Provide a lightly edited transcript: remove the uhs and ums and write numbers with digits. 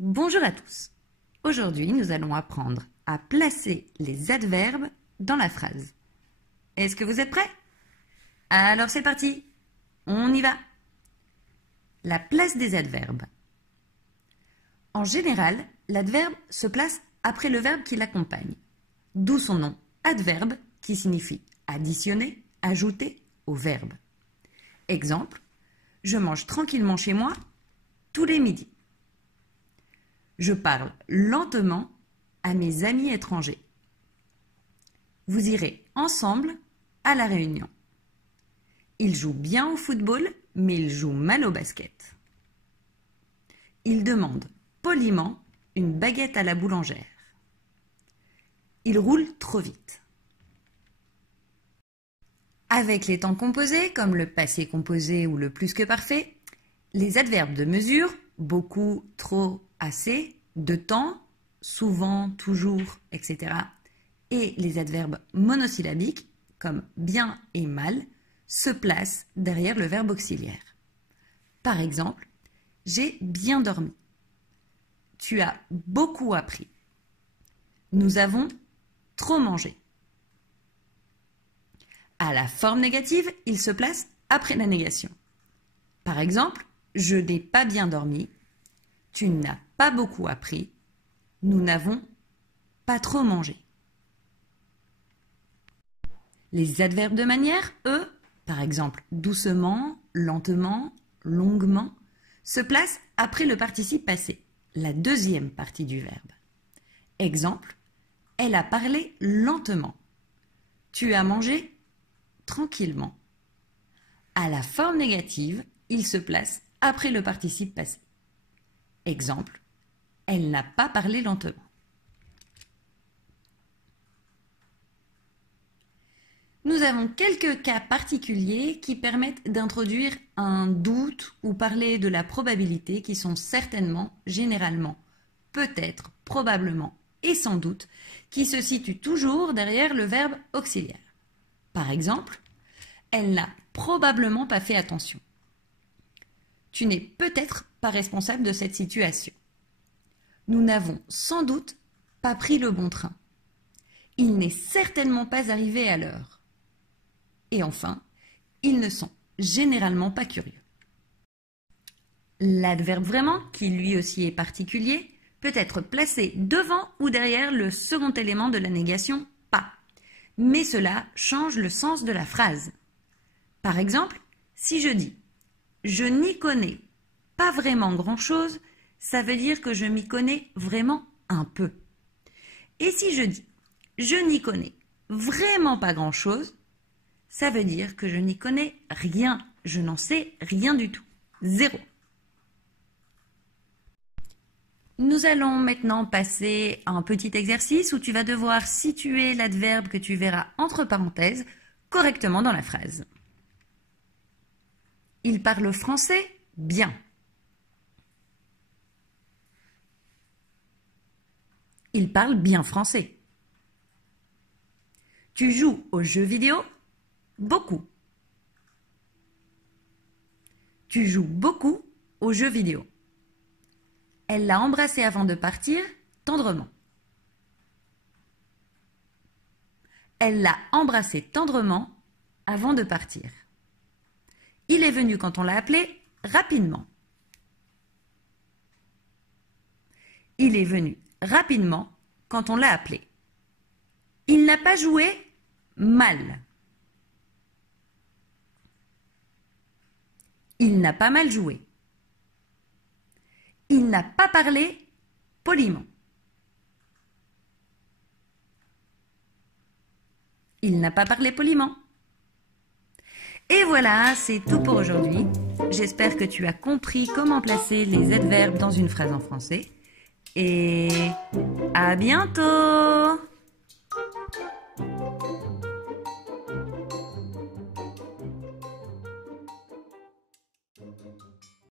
Bonjour à tous. Aujourd'hui, nous allons apprendre à placer les adverbes dans la phrase. Est-ce que vous êtes prêts? Alors c'est parti. On y va. La place des adverbes. En général, l'adverbe se place après le verbe qui l'accompagne, d'où son nom adverbe qui signifie additionner, ajouter au verbe. Exemple, je mange tranquillement chez moi tous les midis. Je parle lentement à mes amis étrangers. Vous irez ensemble à la réunion. Il joue bien au football, mais il joue mal au basket. Il demande poliment une baguette à la boulangère. Il roule trop vite. Avec les temps composés, comme le passé composé ou le plus que parfait, les adverbes de mesure, beaucoup, trop, assez, de temps, souvent, toujours, etc. et les adverbes monosyllabiques, comme bien et mal, se placent derrière le verbe auxiliaire. Par exemple, j'ai bien dormi. Tu as beaucoup appris. Nous avons trop mangé. À la forme négative, il se place après la négation. Par exemple, je n'ai pas bien dormi. Tu n'as pas beaucoup appris. Nous n'avons pas trop mangé. Les adverbes de manière, eux, par exemple doucement, lentement, longuement, se placent après le participe passé, la deuxième partie du verbe. Exemple, elle a parlé lentement. Tu as mangé tranquillement. À la forme négative, il se place après le participe passé. Exemple, elle n'a pas parlé lentement. Nous avons quelques cas particuliers qui permettent d'introduire un doute ou parler de la probabilité qui sont certainement, généralement, peut-être, probablement et sans doute, qui se situent toujours derrière le verbe auxiliaire. Par exemple, elle n'a probablement pas fait attention. Tu n'es peut-être pas responsable de cette situation. Nous n'avons sans doute pas pris le bon train. Il n'est certainement pas arrivé à l'heure. Et enfin, ils ne sont généralement pas curieux. L'adverbe vraiment, qui lui aussi est particulier, peut être placé devant ou derrière le second élément de la négation « pas ». Mais cela change le sens de la phrase. Par exemple, si je dis « je n'y connais pas vraiment grand-chose », ça veut dire que je m'y connais vraiment un peu. Et si je dis « je n'y connais vraiment pas grand-chose », ça veut dire que je n'y connais rien, je n'en sais rien du tout, zéro. Nous allons maintenant passer à un petit exercice où tu vas devoir situer l'adverbe que tu verras entre parenthèses correctement dans la phrase. Il parle français bien. Il parle bien français. Tu joues aux jeux vidéo beaucoup. Tu joues beaucoup aux jeux vidéo. Elle l'a embrassé avant de partir, tendrement. Elle l'a embrassé tendrement avant de partir. Il est venu quand on l'a appelé, rapidement. Il est venu rapidement quand on l'a appelé. Il n'a pas joué mal. Il n'a pas mal joué. Il n'a pas parlé poliment. Il n'a pas parlé poliment. Et voilà, c'est tout pour aujourd'hui. J'espère que tu as compris comment placer les adverbes dans une phrase en français. Et à bientôt!